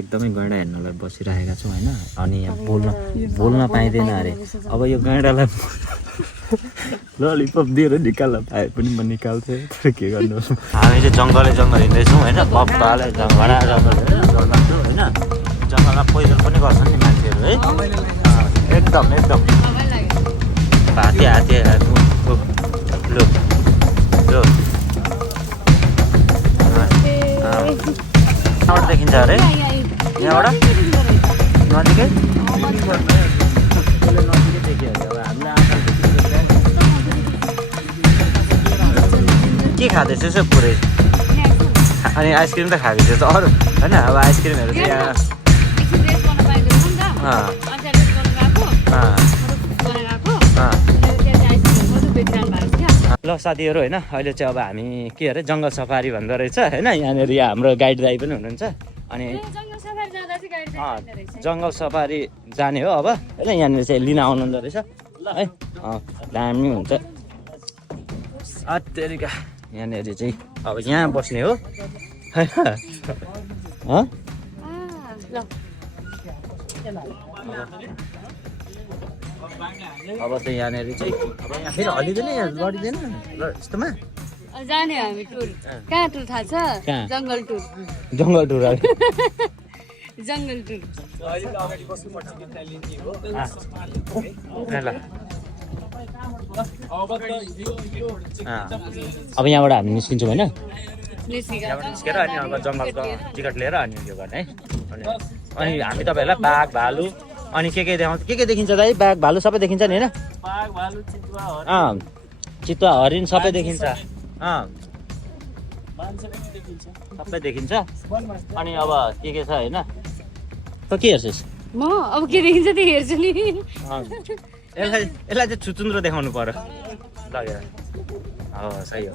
एकदमै गैँडा हेर्नलाई बसिरहेका छौँ होइन अनि यहाँ बोल्न पाइँदैन अरे अब यो गैँडालाई ललिपप दिएर निकाल्न पाए पनि म निकाल्थेँ तर के गर्नु हामी चाहिँ जङ्गलै जङ्गल हिँड्दैछौँ होइन बब्बाले घडा जङ्गल होइन जङ्गलमा पैदल पनि गर्छन् नि मान्छेहरू है एकदम एकदम हाते हाते लो लो यहाँबाट देखिन्छ अरे यहाँबाट नजिकै नजिकै देखियो अरे अब हामीलाई के खाँदैछ यसो पुरै अनि आइसक्रिम त खाएको थियो त अरू होइन अब आइसक्रिमहरू चाहिँ यहाँ ल साथीहरू होइन अहिले चाहिँ अब हामी के अरे जङ्गल सफारी भन्दो रहेछ होइन यहाँनिर हाम्रो गाइड दाइ पनि हुनुहुन्छ अनि जङ्गल सफारी जाने हो अब होइन यहाँनिर चाहिँ लिन आउनुहुँदो रहेछ ल है दामी हुन्छ अत्तेरिका यहाँनिर चाहिँ अब यहाँ बस्ने हो अब चाहिँ यहाँनिर चाहिँ अब यहाँ फेरि हलिँदैन यहाँ लडिँदैन यस्तोमा जाने हामी टुर कहाँ टुर थाहा छ जङ्गल टुर जङ्गल टुर जङ्गल टुर अब यहाँबाट हामी निस्किन्छौँ होइन निस्केर अनि अब जङ्गलको टिकट लिएर अनि यो गर्ने है अनि हामी तपाईँहरूलाई बाघ भालु अनि के देखाउँछ के देखिन्छ दाइ बाघ भालु सबै देखिन्छ नि होइन चितुवा हरिण सबै देखिन्छ सबै देखिन्छ अनि अब के छ होइन त के हेर्छस् म अब के देखिन्छ त्यो हेर्छु नि यसलाई चाहिँ छुचुन्द्रो देखाउनु पर्यो लगेर हो सही हो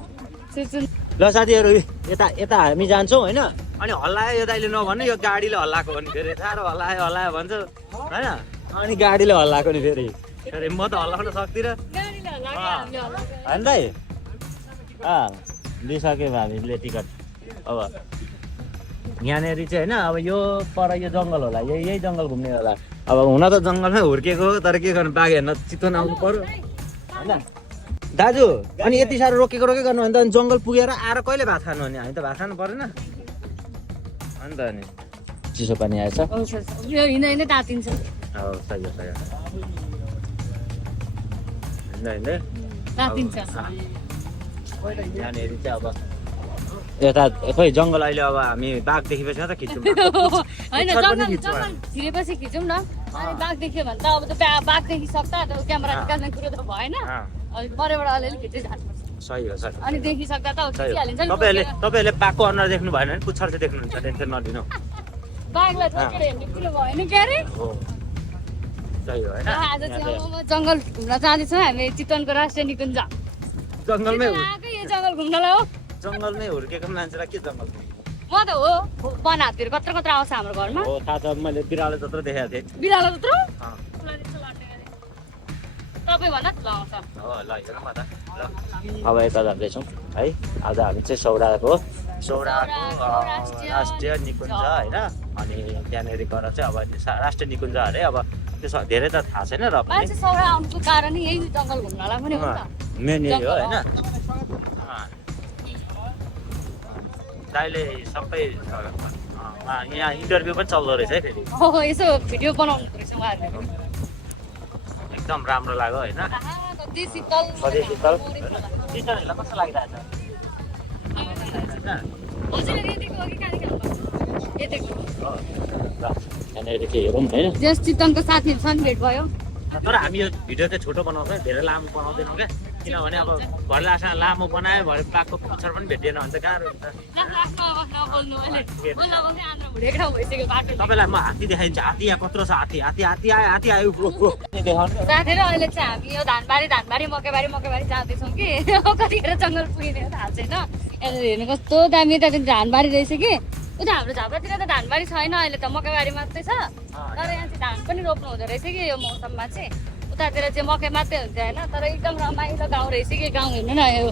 ल साथीहरू यता यता हामी जान्छौँ होइन अनि हल्लायो यो दाइले नभन्नु यो गाडीले हल्लाएको हो नि फेरि साह्रो हल्लायो भन्छ होइन अनि गाडीले हल्लाएको नि फेरि म त हल्लाउन सक्दिनँ होइन दाइ लिइसक्यौँ हामीले टिकट अब यहाँनिर चाहिँ होइन अब यो पर यो जङ्गल होला यही जङ्गल घुम्ने होला अब हुन त जङ्गलमै हुर्केको तर के गर्नु बाघ हेर्न चितवन आउनु पर्यो होइन दाजु अनि यति साह्रो रोकेको गर्नु भने त जङ्गल पुगेर आएर कहिले भात खानु भने हामी त भात खानु परेन अन्त अनि चिसो पानी आएछ हिँड्दै तातिन्छ हो सही हो हिँड्दै तातिन्छ यहाँनिर चाहिँ अब यता खोइ जङ्गल अहिले अब हामी बाघ देखेपछि मात्रै खिच्छौँ होइन जङ्गल छिरेपछि खिचौँ न अनि बाघ देख्यो भने त अब त बाघ देखिसक्दा क्यामेरा निकाल्ने कुरो त भएन परेबाट अलिअलि खिच्दै जानुपर्छ सही हो सर अनि देखिसक्दा त खिचिहालिन्छ नि तपाईँहरूले बाघको अनुहार देख्नु भएन भने पुच्छर चाहिँ देख्नुहुन्छ टेन्सन नलिनु बाघलाई देखेर हेर्ने कुरो भएन के अरे सही हो होइन आज चाहिँ अब जङ्गल घुम्न जाँदैछौँ हामी चितवनको राष्ट्रिय निकुञ्ज जङ्गलमै यो जङ्गल घुम्नलाई हो जङ्गलमै हुर्केको मान्छेलाई के जङ्गल म त हो वन हात्तीहरू कत्रो कत्रो आउँछ हाम्रो घरमा हो थाहा छ मैले बिरालो जत्रो देखाएको थिएँ बिरालो जत्रो तपाईँ भन ल आउँछ हो ल हेरौँ न त ल अब यता जाँदैछौँ है आज हामी चाहिँ सौराको राष्ट्रिय निकुञ्ज होइन अनि त्यहाँनिर गएर चाहिँ अब राष्ट्रिय निकुञ्ज अरे अब त्यो धेरै त थाहा छैन र पनि सौरा आउनुको कारण यही जङ्गल घुम्नलाई पनि हो नि त मेन यही हो होइन दाइले सबै यहाँ इन्टरभ्यू पनि चल्दो रहेछ है फेरि हो यसो भिडियो बनाउनु रहेछ उहाँहरूले एकदम राम्रो लाग्यो होइन कति शीतल टिचरहरूलाई कस्तो लागिरहेछ यहाँनिर के हेरौँ होइन जस चितवनको साथीहरूसँग भेट भयो तर हामी यो भिडियो चाहिँ छोटो बनाउँछौँ धेरै लामो बनाउँदैनौँ क्या किनभने अब घरले आसँग लामो बनायो भने बाघको पुच्छर पनि भेटिएन भने त गाह्रो हुन्छ तपाईँलाई म हात्ती देखाइदिन्छु हात्ती यहाँ कत्रो छ हात्ती आयो साथीहरू अहिले चाहिँ हामी यो धानबारी मकैबारी जाँदैछौँ कि कतिखेर जङ्गल पुगिने थाहा छैन यहाँनिर हेर्नु कस्तो दामी धानबारी रहेछ कि उता हाम्रो झापातिर त धानबारी छैन अहिले त मकैबारी मात्रै छ तर यहाँ चाहिँ धान पनि रोप्नु हुँदो रहेछ कि यो मौसममा चाहिँ उतातिर चाहिँ मकै मात्रै हुन्छ होइन तर एकदम रमाइलो गाउँ रहेछ कि गाउँ हेर्नु न यो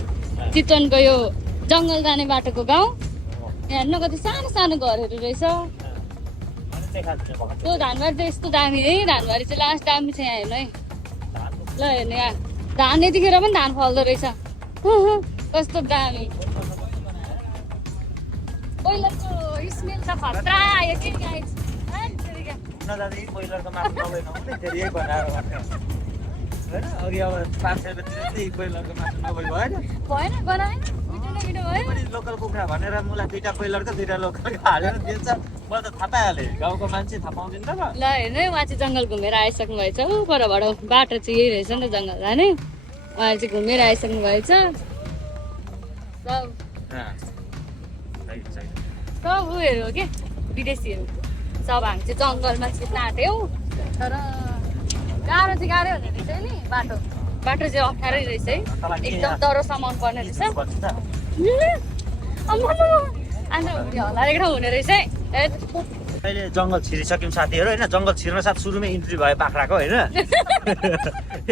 चितवनको यो जङ्गल जाने बाटोको गाउँ यहाँ हेर्नु कति सानो सानो घरहरू रहेछ त्यो धानबारी चाहिँ यस्तो दामी है धानबारी चाहिँ लास्ट दामी छ यहाँ हेर्नु है ल हेर्नु यहाँ धान यतिखेर पनि धान फल्दो रहेछ कस्तो दामी पहिलाको स्मेल त खतरा आयो के गाइस पहिलाको मासु नभएन भने फेरि यही बनाएर होइन अघि अब 500 रुपियाँतिर पहिलाको मासु नभए भएन भएन बनाएन मिठो भयो लोकल कुखुरा भनेर मलाई 2टा पहिलरको 2टा लोकल हालेर दिन्छ म त थाहा पाइहालेँ गाउँको मान्छे थाहा पाउँदैन त ल हेर्नु है उहाँ चाहिँ जङ्गल घुमेर आइसक्नु भएछ ऊ परबाट बाटो चाहिँ यही रहेछ नि त जङ्गल जाने उहाँ चाहिँ घुमेर आइसक्नु भएछ सब उयोहरू हो कि विदेशीहरू सब हामी चाहिँ जङ्गलमा छिर्न आँट्यौँ तर गाह्रो चाहिँ गाह्रै हुने रहेछ नि बाटो चाहिँ अप्ठ्यारै रहेछ है एकदम डह्रो समाउनु पर्ने रहेछ अन्त हल्लारेको हुने रहेछ है अहिले जङ्गल छिरिसक्यौँ साथीहरू होइन जङ्गल छिर्न साथ सुरुमै इन्ट्री भयो बाख्राको होइन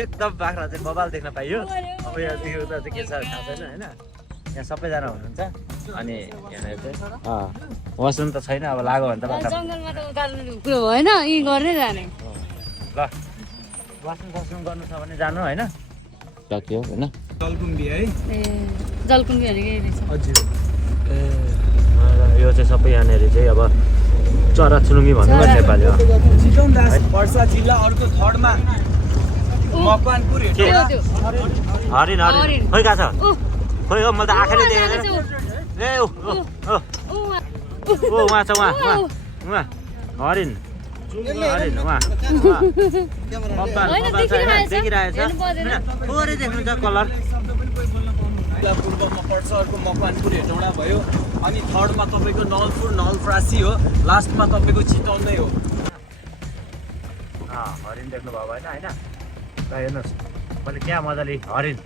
एकदम बाख्रा चाहिँ बबाल देख्न पाइयो अब यहाँ देख्दा चाहिँ के छ थाहा छैन होइन यहाँ सबैजना हुनुहुन्छ अनि यहाँनिर चाहिँ वासरुम त छैन अब लाग्यो भने त जङ्गलमा त उकाल्नु कुरो भएन यी गर्नै जाने ल वासरुम गर्नु छ भने जानु होइन सक्यो होइन जलकुम्बी है ए जलकुम्बी भनेको यही रहेछ हजुर यो चाहिँ सबै यहाँनिर चाहिँ अब चराचुरुङ्गी भन्नु पर्छ नेपाली चितवन दास पर्सा जिल्ला अर्को थर्डमा मकवानपुर हरिण खोइ गएको छ खोइ हो मैले त आँखाले देखेको ए उहाँ छ उहाँ हरिण देखिरहेछ थोरै देख्नुहुन्छ कलर पूर्वमा पर्छ अर्को मकवानपुर हेटौँडा भयो अनि थर्डमा तपाईँको नलपुर नलप्रासी हो लास्टमा तपाईँको चितवन नै हो हरिण देख्नुभयो होइन होइन ल हेर्नुहोस् मैले क्या मजाले हरिण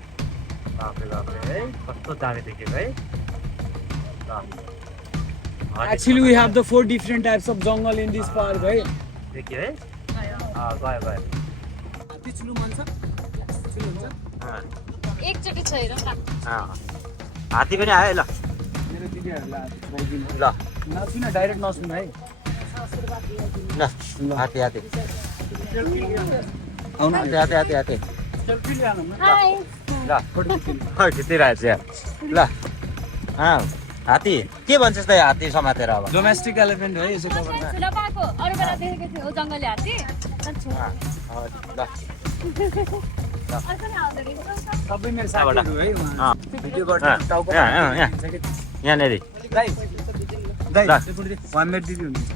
बाफ्रे बाफ्रे है कस्तो दामी देखेको है Actually, we have the 4 different types of jungle in this park, है देखियो है गयो हात्ती चुल्नु मन छ एकचोटि छ हेरौँ न हात्ती पनि आयो ल मेरो दिदीहरूलाई खुवाइदिनु ल नसुन डाइरेक्ट नसुन है ल हात्ती आउनु हात्ती सेल्फी ल्याउनु न हाई ल खिचिरहेछ यहाँ ल हात्ती के भन्छस् त हात्ती समातेर अब डोमेस्टिक एलिफेन्ट है यसो कभरमा छुन पाएको अरू बेला देखेको थियो जङ्गली हात्ती ल सबै मेरो साथीहरू है भिडियो गर्छ टाउको यहाँनिर दाइ दाइ ल। वान मिनट दिदी हुनुहुन्छ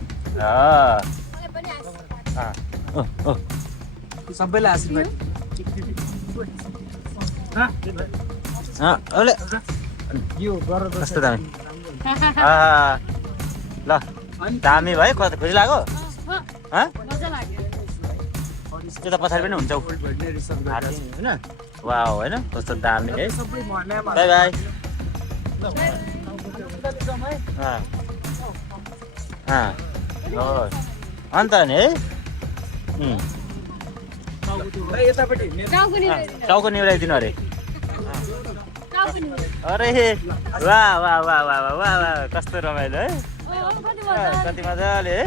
सबैलाई आशीर्वाद यो गरेर कस्तो दामी ल दामी भयो कति खुसी लाग्यो मजा लाग्यो त्यो त पछाडि पनि हुन्छ भेट्ने रिसर्च हात्ती होइन वा होइन कस्तो दामी है सबै भन्नेमा बाई बाई अन्त नि है यतापट्टि टाउको निहुराइदिनु अरे टाउको नि अरे वाह वाह वाह वाह वाह वाह वाह कस्तो रमाइलो है कति मजाले है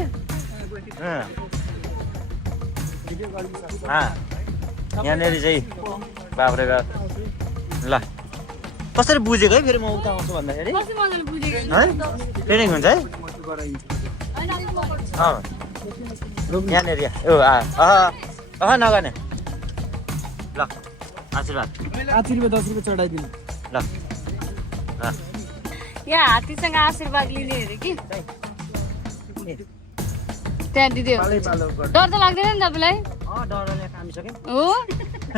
यहाँनिर चाहिँ बाफ्रे बाफ ल कसरी बुझेको है फेरि म उता आउँछु भन्दाखेरि कस्तो मजाले बुझेको है ट्रेनिङ हुन्छ है यहाँनिर नगर्ने ल आशीर्वाद 5 रुपियाँ 10 रुपियाँ चढाइदिनु ल यहाँ हात्तीसँग आशीर्वाद लिने अरे कि त्यहाँ दिदी डर त लाग्दैन नि तपाईँलाई डरले कामिसक्यो हो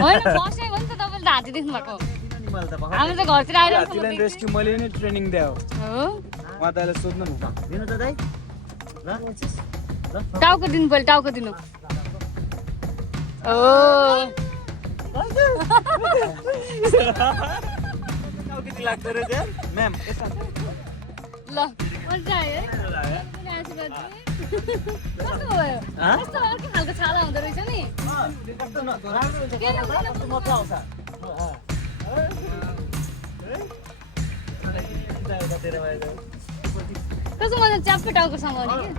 होइन फर्स्ट टाइम हो नि त तपाईँले त हात्ती देख्नु भएको हामी त घरतिर आएर हात्तीलाई रेस्क्यु मैले नै ट्रेनिङ दिए हो हो उहाँ दाइले सोध्नु न दिनु त दाइ ल टाउको दिनु पऱ्यो टाउको दिनु ओ कति लाग्दो रहेछ म्याम ल मजा आयो है आशीर्वाद दिए। कस्तो भयो कस्तो अर्कै खालको छाला हुँदो रहेछ नि कस्तो मजा च्याप्पै टाउको समाउने कि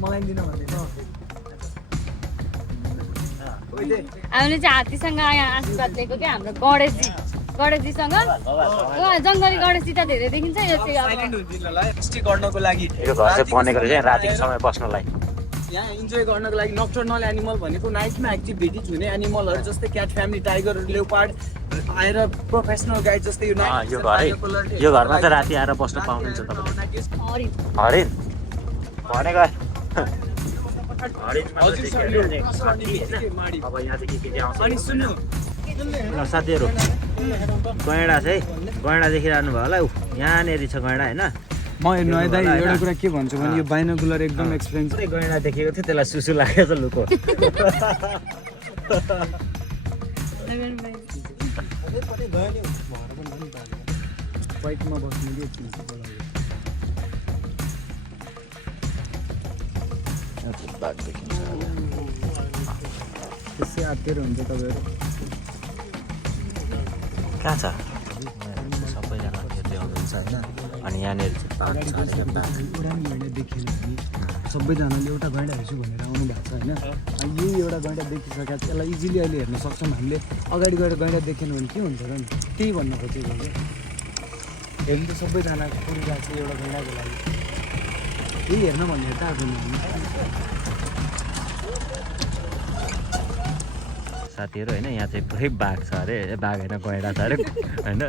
मलाई दिन भन्दै हामीले चाहिँ हात्तीसँग यहाँ आशीर्वाद लिएको क्या हाम्रो गणेशजीसँग जङ्गली गणेशजी त धेरै देखिन्छ यो चाहिँ अब स्टे गर्नको लागि यो घर चाहिँ बनेको रहेछ रातिको समय बस्नलाई। यहाँ इन्जोय गर्नको लागि नक्टर्नल एनिमल भनेको नाइटमा एक्टिभिटी हुने एनिमलहरू जस्तै क्याट फ्यामिली, टाइगर, लेपर्ड आएर प्रोफेसनल गाइड जस्तै यो घरमा चाहिँ राति आएर बस्न पाउनुहुन्छ तपाईँले। हरिण भनेको अब यहाँ चाहिँ के आउँछ। अनि सुन्नु साथीहरू गैँडा चाहिँ गैँडा देखिरहनु भयो होला। यहाँनिर छ गैँडा होइन। म नयाँ दाइ एउटा कुरा के भन्छु भने यो बाइनोकुलर एकदम एक्सपिरियन्स। गैँडा देखेको थियो त्यसलाई सुसु लागेको छ लुको। बाइकमा बस्नु त्यसै आत्तिर हुन्छ तपाईँहरू कहाँ छ सबैजना हेर्दै आउनुहुन्छ होइन। अनि यहाँनिर चाहिँ गैँडा देखेन भने सबैजनाले एउटा गैँडा हेर्छु भनेर आउनु भएको छ होइन। अनि यही एउटा गैँडा देखिसकेको त्यसलाई इजिली अहिले हेर्न सक्छौँ हामीले। अगाडि गएर गैँडा देखेन भने के हुन्छ र नि, त्यही भन्न खोजेको हो। हेर्नु त सबैजना पुरिरहेको छ एउटा गैँडाको लागि, यही हेर्न भनेर त आएको नि। साथीहरू होइन यहाँ चाहिँ पुरै बाघ छ अरे, बाघ होइन गैँडा छ अरे होइन।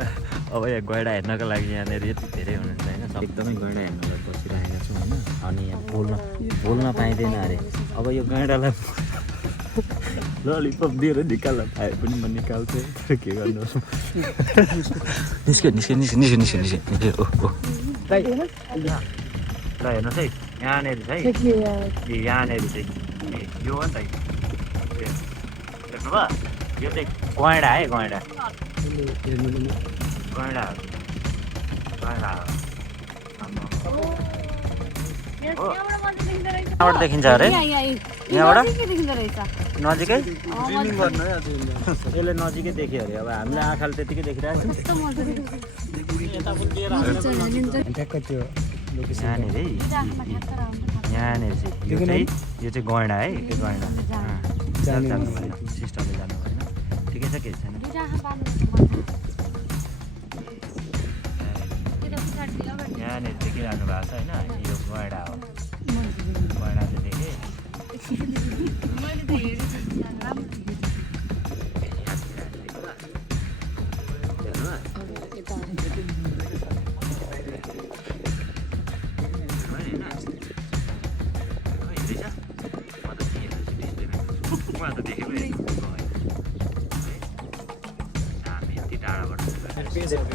अब यहाँ गैँडा हेर्नको लागि यहाँनिर यति धेरै हुनुहुन्छ होइन। एकदमै गैँडा हेर्नलाई बसिरहेका छौँ होइन। अनि यहाँ बोल्न पाइँदैन अरे। अब यो गैँडालाई ललिपप दिएर निकाल्न पाए पनि म निकाल्थेँ, के गर्नु। निस्क्यो ल हेर्नुहोस् है यहाँनिर चाहिँ यहाँनिर चाहिँ यो हो नि त, देख्नुभयो यो चाहिँ गैँडा है, गैँडा यहाँबाट देखिन्छ अरे, यहाँबाट नजिकै यसले नजिकै देख्यो अरे। अब हामीले आँखाले त्यतिकै देखिरहेको छ। ठ्याक्कै त्यो यहाँनिर है, यहाँनिर चाहिँ यो चाहिँ गैँडा है। यो गैँडा जानु भएन, सिस्टरले जानु भएन, ठिकै छ, केही छैन। यहाँनिर देखिरहनु भएको छ होइन, यो गैँडा हो। गैँडा चाहिँ देखेँ।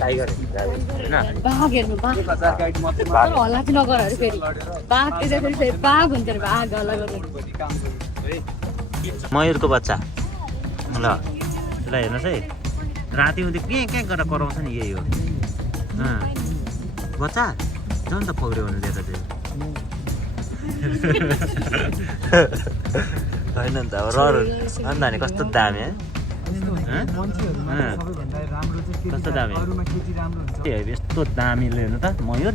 टाइगर बाघ हेर्नु, बाघ हल्ला चाहिँ नगर अरे फेरि। बाघ त्यसै फेरि बाघ हुन्छ अरे, बाघ हल्ला गर्नु। मयुरको बच्चा ल त्यसलाई हेर्नुहोस् है, राति हुँदै के गरेर कराउँछ नि। यही हो बच्चा, जाउँ त पक्रियो भने लिएर त्यो होइन नि त। अब अन्त नि कस्तो दामी है, कस्तो दामी यस्तो दामी हेर्नु त। मयुर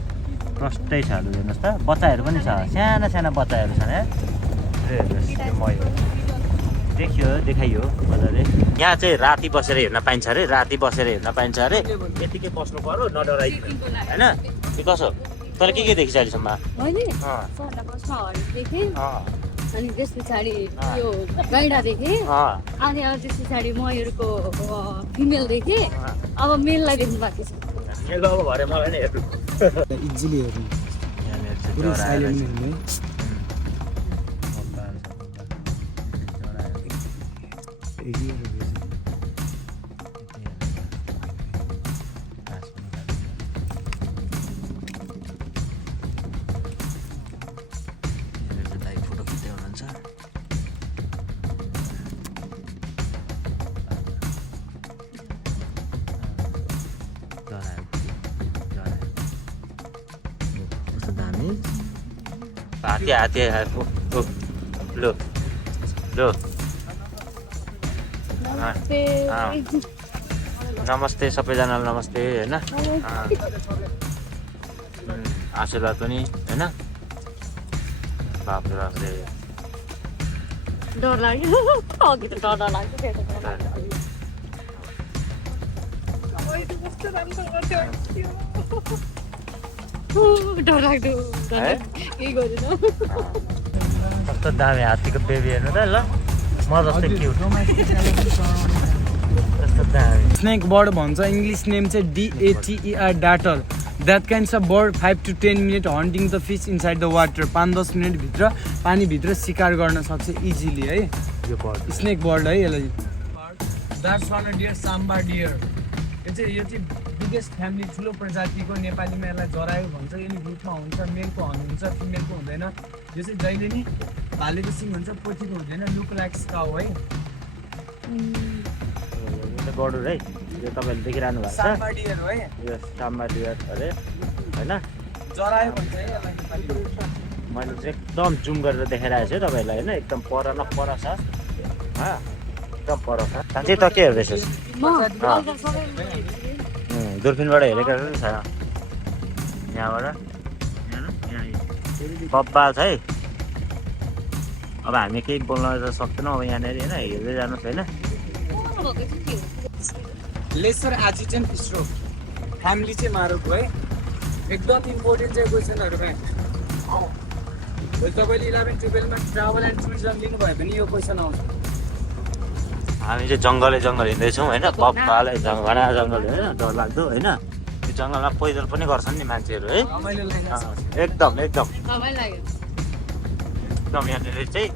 प्रष्टै छ लु, हेर्नुहोस् त। बच्चाहरू पनि छ, साना साना बच्चाहरू छन् है। हेर्नुहोस् यो मयुर देखाइयो मजाले। यहाँ चाहिँ राति बसेर हेर्न पाइन्छ अरे, राति बसेर हेर्न पाइन्छ अरे। यतिकै बस्नु पर्यो, नडराइदिनु होइन। के कसो तर के देखिन्छ अहिलेसम्म? अनि त्यस पछाडि यो गैँडा देखेँ, अनि अब त्यस पछाडि मयुरको फिमेल देखेँ। अब मेललाई देख्नु बाँकी छ। अब भरे मलाई नै हेर्नु इजिली हेर्नु, पुरै साइलेन्ट हेर्नु है। हात्ती लो नमस्ते सबैजनालाई, नमस्ते होइन। आशीर्वाद पनि होइन। बाफ्रे बाफ्रे डर लाग्यो अघि त डर लाग्यो फेरि डर लाग्यो केही गरेन कस्तो दामी हात्तीको बेबी हेर्नु त ल म जस्तै क्युट कस्तो दामी स्नेक बर्ड भन्छ इङ्ग्लिस नेम चाहिँ DATER darter that kinds of bird 5 to 10 minute hunting the fish inside the water 5-10 मिनटभित्र पानीभित्र शिकार गर्न सक्छ इजिली है यो बर्ड स्नेक बर्ड है यसलाई that's one deer sambar deer यो चाहिँ बिगेस्ट फ्यामिली ठुलो प्रजातिको नेपालीमा यसलाई जरायो भन्छ यसले ग्रुपमा हुन्छ मेलको हुनुहुन्छ फिमेलको हुँदैन यो चाहिँ जहिले नि भालेको सिङ हुन्छ पोथीको हुँदैन लुक लाइक स्काउ है बर्ड है यो तपाईँले देखिरहनु भएको छ साम्बा डियर है यो साम्बा डियर अरे होइन जरायो भन्छ है यसलाई नेपालीमा मैले चाहिँ एकदम जुम गरेर देखाइरहेको छु तपाईँलाई होइन एकदम पर न पर छ एकदम पर छ साँच्चै त के हेर्दैछस् दुर्पिनबाट हेरेको छ यहाँबाट बब्बाल छ है अब हामी केही बोल्न त सक्दैनौँ अब यहाँनिर होइन हेर्दै जानुहोस् होइन लेसर एजिटेन्ट स्ट्रोक फ्यामिली चाहिँ मारोको है एकदम इम्पोर्टेन्ट चाहिँ क्वेसनहरूमा तपाईँले 11-12मा ट्राभल एन्ड टुरिज्म लिनुभयो भने यो क्वेसन आउँछ हामी चाहिँ जङ्गल हिँड्दैछौँ होइन बब्बालै घना जङ्गल होइन डरलाग्दो होइन यो जङ्गलमा पैदल पनि गर्छन् नि मान्छेहरू है एकदम यहाँनिर चाहिँ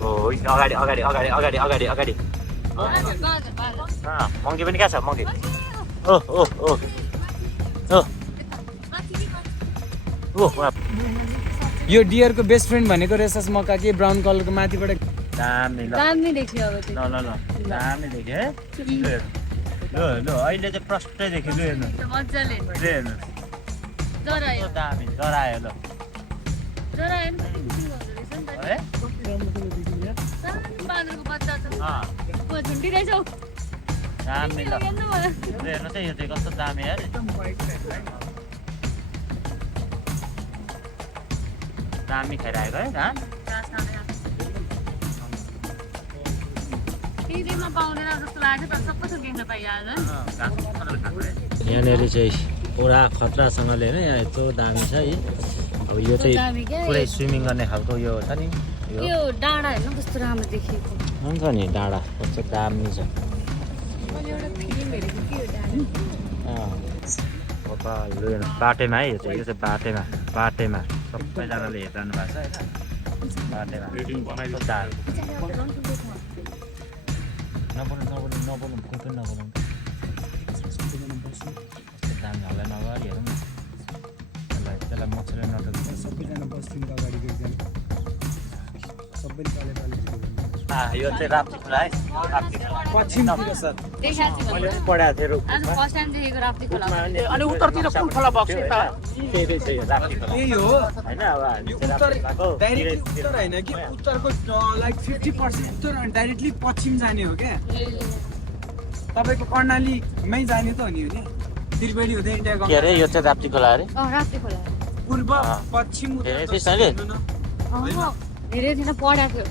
अगाडि मङ्की पनि कहाँ छ मङ्की यो डियरको बेस्ट फ्रेन्ड भनेको रेसस मका के ब्राउन कलरको माथिबाट दामी देख्यो अब ल दामी देख्यो है ल अहिले चाहिँ प्रष्टै देख्यो लु हेर्नु मजाले हेर्नु दामी डरायो ल दामी ल हेर्नु चाहिँ यो चाहिँ कस्तो दामी यार दामी खाइरहेको है घाँस यहाँनिर चाहिँ पुरा खतरासँगले होइन यहाँ यस्तो दामी छ है अब यो चाहिँ पुरै स्विमिङ गर्ने खालको यो छ नि यो डाँडा हेर्नु कस्तो राम्रो देखिएको हुन्छ नि डाँडा कस्तो दामी छ बाटैमा है यो चाहिँ बाटैमा सबैजनाले हेरिरहनु भएको छ होइन बाटैमा नबोल्नु कोही पनि नबोल्नु दामी हल्ला नगरी हेरौँ न त्यसलाई मच्छरले नटोक्छ सबैजना बस्छौँ अगाडि सबैले यो चाहिँ राप्ती खोला है पश्चिमतिर सर मैले पनि पढाएको थिएँ अनि उत्तरतिर कुन खोला भएको छ राप्ती खोला यही हो होइन अब हामी डाइरेक्टली उत्तर होइन कि उत्तरको लाइक 50% उत्तर अनि डाइरेक्टली पश्चिम जाने हो क्या तपाईँको कर्णालीमै जाने त हो नि त्रिवेणी हुँदै इन्डिया के अरे यो चाहिँ राप्ती खोला अरे पूर्व पश्चिम धेरै दिन पढाएको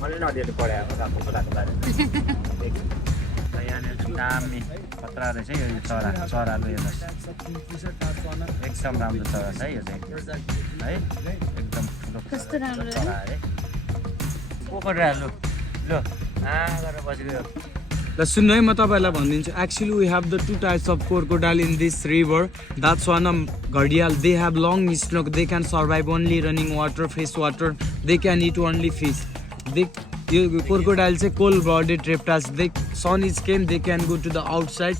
मैले नदीहरू पढाएको राप्ती खोलाको बारेमा यहाँनिर दामी खतरा रहेछ यो चरा लु हेर्नुहोस् एकदम राम्रो चरा छ है यो चाहिँ है एकदम ठुलो चरा अरे पोखरा लु गरेर बसिदियो ल सुन्नु है म तपाईँहरूलाई भनिदिन्छु actually we have the 2 types of crocodile in this river that's one घडियाल they have long snout they can survive only running water fresh water they can eat only fish they यो क्रोकोडाइल चाहिँ cold blooded reptiles they sun is came they can go to the outside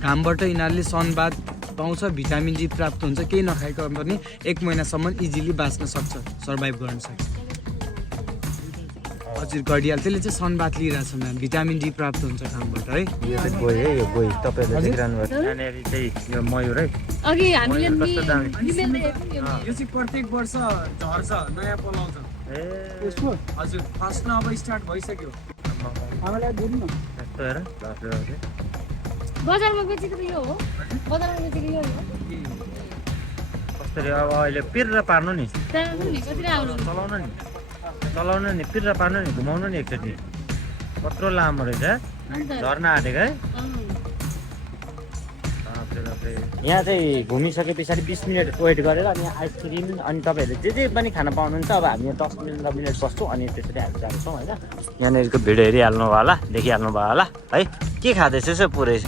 घामबाट यिनीहरूले sunbath पाउँछ vitamin D प्राप्त हुन्छ केही नखाएको पनि 1 महिनासम्म इजिली बाँच्न सक्छ सर्भाइभ गर्न सक्छ हजुर घडियाल त्यसले चाहिँ सनबाथ लिइरहेछ म्याम भिटामिन डी प्राप्त हुन्छ घामबाट है यो चाहिँ गोही है यो गोही तपाईँहरूले देखिरहनु भएको यहाँनिर चाहिँ यो मयूर है अघि हामीले यो चाहिँ प्रत्येक वर्ष झर्छ नयाँ पलाउँछ हजुर फर्स्टमा अब स्टार्ट भइसक्यो आमालाई दिनु न यस्तो हेर बजारमा बेचेको त यो हो बजारमा बेचेको यो हो कसरी अब अहिले पिर्र पार्नु नि त्यहाँ नि कति राम्रो चलाउनु नि पिर्र पार्नु नि घुमाउनु नि एकचोटि कत्रो लामो रहेछ झर्ना आँटेको है यहाँ चाहिँ घुमिसके पछाडि 20 मिनट वेट गरेर अनि आइसक्रिम अनि तपाईँहरूले जे पनि खान पाउनुहुन्छ अब हामी 10 मिनट बस्छौँ अनि त्यसरी हामी जान्छौँ होइन यहाँनिरको भिडियो हेरिहाल्नु भयो होला देखिहाल्नु भयो होला है के खाँदैछ यसो पुरै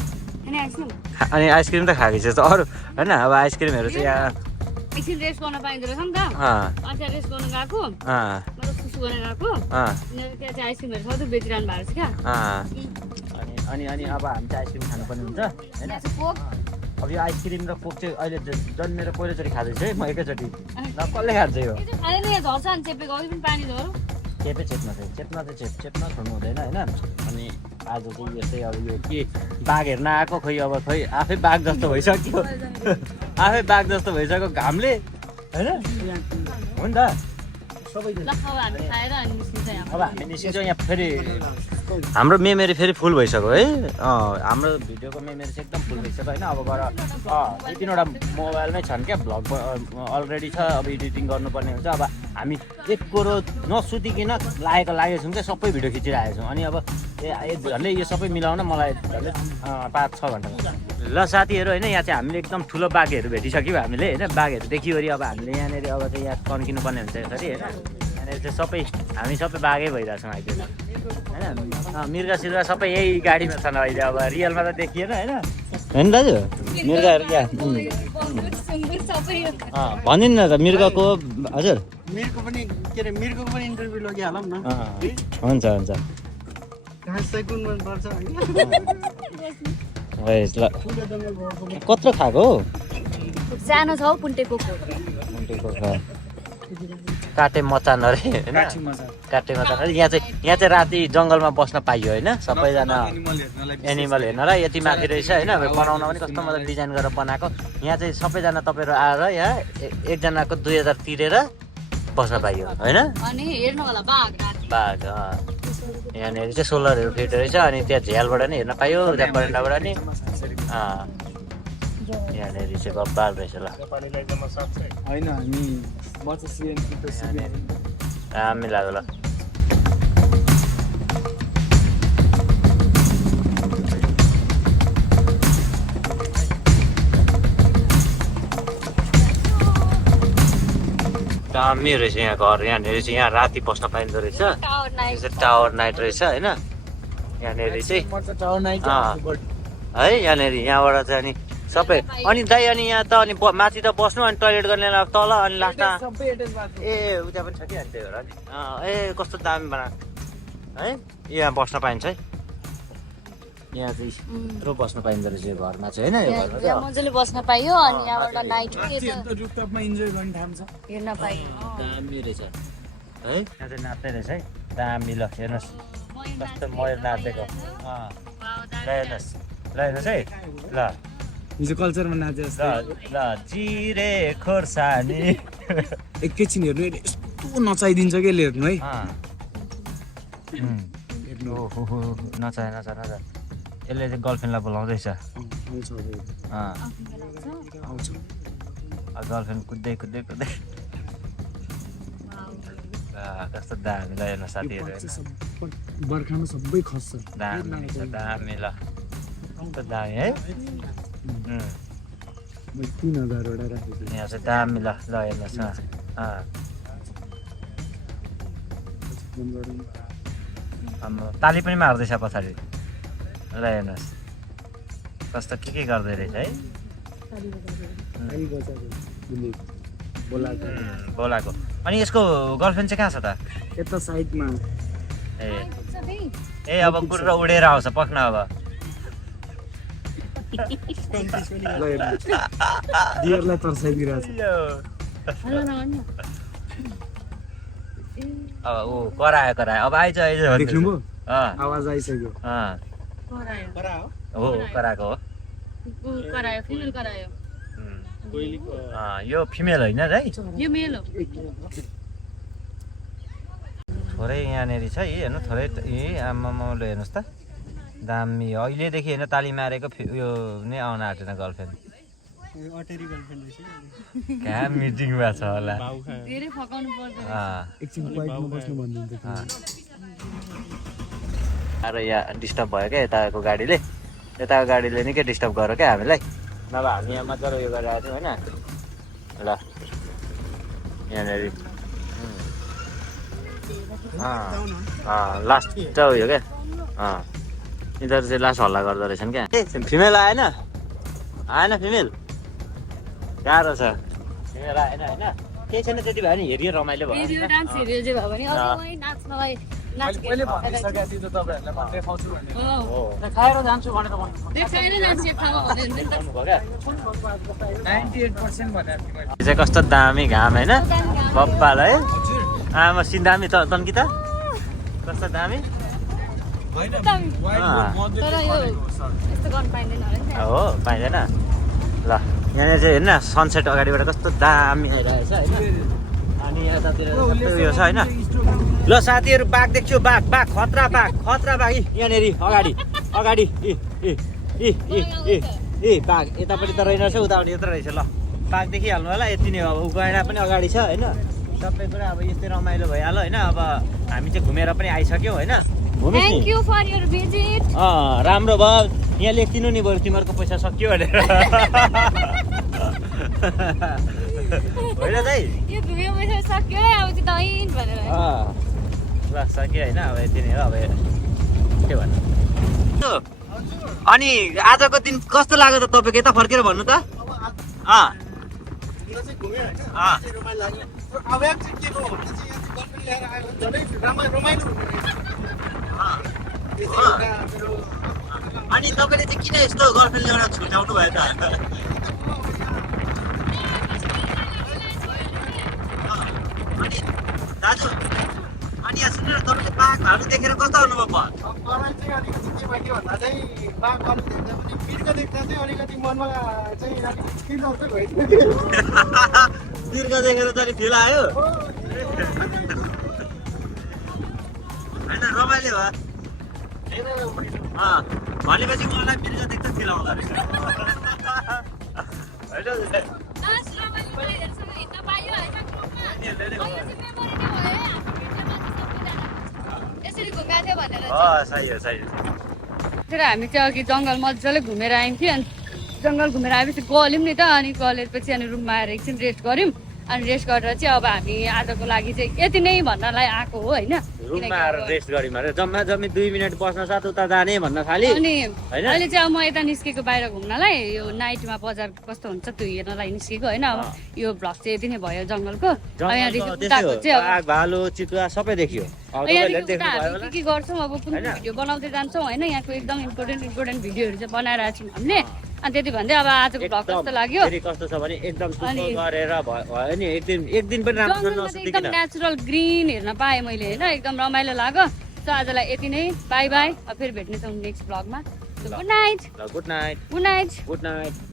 अनि आइसक्रिम त खाएको छ अरू होइन अब आइसक्रिमहरू चाहिँ यहाँ एकछिन रेस्ट गर्न पाइँदो रहेछ नि त अनि त्यहाँ रेस्ट गर्नु गएको मतलब सुसु गर्न गएको त्यहाँ चाहिँ आइसक्रिमहरू सधैँ बेचिरहनु भएको छ क्या अनि अब हामी चाहिँ आइसक्रिम खानुपर्ने हुन्छ होइन अब यो आइसक्रिम र कोक चाहिँ अहिले जन्मेर पहिलोचोटि खाँदैछु है म एकैचोटि कसले खान्छ यो चेपै चेप्न छोड्नु हुँदैन होइन अनि आज चाहिँ यस्तै अब यो के बाघ हेर्न आएको खोइ अब खोइ आफै बाघ जस्तो भइसक्यो घामले होइन हो नि त अब हामी निस्किन्छौँ यहाँ फेरि हाम्रो मेमोरी फेरि फुल भइसक्यो है हाम्रो भिडियोको मेमोरी चाहिँ एकदम फुल भइसक्यो होइन अब गएर 2-3वटा मोबाइलमै छन् क्या भ्लग अलरेडी छ अब एडिटिङ गर्नुपर्ने हुन्छ अब हामी एक कोरो नसुतिकन लागेको छौँ क्या सबै भिडियो खिचिरहेको छौँ अनि अब झन्डै यो सबै मिलाउन मलाई झन्डै 5-6 घन्टा ल साथीहरू होइन यहाँ चाहिँ हामीले एकदम ठुलो बाघहरू भेटिसक्यौँ हामीले होइन बाघहरू देखिवरी अब हामीले यहाँनिर अब चाहिँ यहाँ तन्किनु पर्ने हुन्छ यसरी होइन यहाँनिर चाहिँ हामी सबै बाघै भइरहेछौँ अहिले होइन मिर्गा सिर्गा सबै यही गाडीमा छन् अहिले अब रियलमा त देखिएन होइन दाजु मिर्गाहरू क्या भनिदिनु न त मिर्गाको हजुर मिर्गको पनि इन्टरभ्यू लगिहालौँ न हुन्छ कत्रो खाएको हो सानो छ पुन्टेको काटे मचान अरे होइन काटे मचान अरे यहाँ चाहिँ राति जङ्गलमा बस्न पाइयो होइन सबैजना एनिमल हेर्नलाई यति माथि रहेछ होइन बनाउन पनि कस्तो मजाले डिजाइन गरेर बनाएको यहाँ चाहिँ सबैजना तपाईँहरू आएर यहाँ एकजनाको 2000 तिरेर बस्न पाइयो होइन बाघ यहाँनिर चाहिँ सोलरहरू फिट रहेछ अनि त्यहाँ झ्यालबाट नि हेर्न पाइयो त्यहाँ बरेन्डाबाट नि यहाँनिर चाहिँ बब्बाल रहेछ ल होइन दामी लाग्यो ल दामी रहेछ यहाँ घर यहाँनिर चाहिँ यहाँ राति बस्न पाइँदो रहेछ टावर नाइट रहेछ होइन यहाँनिर चाहिँ है यहाँनिर यहाँबाट चाहिँ अनि सबै अनि दाइ अनि यहाँ त अनि माथि त बस्नु अनि टोइलेट गर्ने तल अनि लास्टमा ए उता पनि छ कि अनि त्यही भएर नि ए कस्तो दामी बना है यहाँ बस्न पाइन्छ है यहाँ चाहिँ यत्रो बस्न पाइँदो रहेछ यो घरमा चाहिँ होइन यो घरमा मजाले बस्न पाइयो अनि यहाँबाट नाइट रुफटपमा इन्जोय गर्ने ठाउँ छ हेर्न पाइयो दामी रहेछ है यहाँ चाहिँ नाच्दै रहेछ है दामी ल हेर्नुहोस् कस्तो मयर नाचेको ल हेर्नुहोस् है ल हिजो कल्चरमा नाचे ल चिरे खोर्सानी एकैछिन हेर्नु यस्तो नचाइदिन्छ कि हेर्नु है नचा यसले चाहिँ गर्लफ्रेन्डलाई बोलाउँदैछ गर्लफ्रेन्ड कुद्दै कस्तो दामी ल हेर्नु साथीहरू बर्खामा सबै खस्छ दामी ल कस्तो दामी है 3000 वटा राखेको यहाँ चाहिँ दामी ल हेर्नुहोस् ताली पनि मार्दैछ पछाडि ल हेर्नुहोस् कस्तो के गर्दै रहेछ है बोलाको अनि यसको गर्लफ्रेन्ड चाहिँ कहाँ छ त यता साइडमा ए अब गुर्र उडेर आउँछ पक्न अब डियरलाई तर्साइदिरहेछ अब ऊ करायो अब आइज देख्नुभयो आवाज आइसक्यो हो कराएको हो यो फिमेल होइन है यो मेल हो थोरै यहाँनिर छ हेर्नु थोरै ए आमामाले हेर्नुहोस् त दामी अहिलेदेखि होइन ताली मारेको यो नै आउन आँटेन गर्लफ्रेन्ड कहाँ मिटिङमा छ होला धेरै फकाउनु पर्दैन एकछिन क्वाइटमा बस्नु भन्नुहुन्छ अरे यहाँ डिस्टर्ब भयो क्या यताको गाडीले निकै डिस्टर्ब गर्यो क्या हामीलाई नभए हामी यहाँ मजाले उयो गरेर आएको थियौँ होइन ल यहाँनिर लास्ट उयो क्या यिनीहरू चाहिँ लास्ट हल्ला गर्दो रहेछन् क्या ए फिमेल आएन फिमेल गाह्रो छ फिमेल आएन होइन केही छैन त्यति भयो नि हेरियो रमाइलो भयो डान्स हेऱ्यो जे भयो भने अरूलाई नाच्नलाई खाएर जान्छु भनेर चाहिँ कस्तो दामी घाम होइन बप्पाल है आमा सिन्दामी तन्की त कस्तो दामी हो पाइँदैन ल यहाँनिर चाहिँ हेर्न सनसेट अगाडिबाट कस्तो दामी आइरहेछ होइन अनि यतातिर उयो छ होइन ल साथीहरू बाघ देख्छु बाघ खतरा बाघ यहाँनिर अगाडि ए बाघ यतापट्टि त रहेनछ उतापट्टि यत्रो रहेछ ल बाघ देखिहाल्नु होला यति नै हो अब गैँडा पनि अगाडि छ होइन सबै कुरा अब यस्तै रमाइलो भइहाल्यो होइन अब हामी चाहिँ घुमेर पनि आइसक्यौँ होइन राम्रो भयो यहाँ लेखिदिनु नि बरु तिमीहरूको पैसा सक्यो भनेर होइन दाइ ल सक्यो होइन अब यति नै हो अब के भन्नु अनि आजको दिन कस्तो लाग्यो त तपाईँको यता फर्केर भन्नु त अनि तपाईँले चाहिँ किन यस्तो गर्लफ्रेन्ड ल्याउन छुट्याउनु भयो त अनि दाजु अनि यहाँ सुन्नु तपाईँले बाघ भालु देखेर कस्तो अनुभव भयो बिर्ख देखेर त फिल आयो होइन रमाइलो भयो भनेपछि मलाई बिर्ख देख्दा फिल आउँदो रहेछ हामी चाहिँ अघि जङ्गल मजाले घुमेर आयौँ थियो अनि जङ्गल घुमेर आएपछि गल्यौँ नि त अनि गलेपछि अनि रुममा आएर एकछिन रेस्ट गऱ्यौँ अनि रेस्ट गरेर चाहिँ अब हामी आजको लागि चाहिँ यति नै भन्नलाई आएको हो होइन रुममा आएर रेस्ट गऱ्यौँ अरे जम्मा 2 मिनट बस्न साथ उता जाने भन्न थाल्यो अनि अहिले चाहिँ अब म यता निस्केको बाहिर घुम्नलाई यो नाइटमा बजार कस्तो हुन्छ त्यो हेर्नलाई निस्केको होइन अब यो भ्लग चाहिँ यति नै भयो जङ्गलको भालु चितुवा सबै देखियो के गर्छौँ अब कुन भिडियो बनाउँदै जान्छौँ होइन यहाँको एकदम इम्पोर्टेन्ट भिडियोहरू चाहिँ बनाइरहेको छौँ हामीले अनि त्यति भन्दै अब आजको भ्लग कस्तो लाग्यो कस्तो छ भने एकदम गरेर भयो नि एक दिन पनि राम्रो एकदम नेचुरल ग्रिन हेर्न पाएँ मैले होइन एकदम रमाइलो लाग्यो सो आजलाई यति नै बाई बाई अब फेरि भेट्नेछौँ नेक्स्ट भ्लगमा गुड नाइट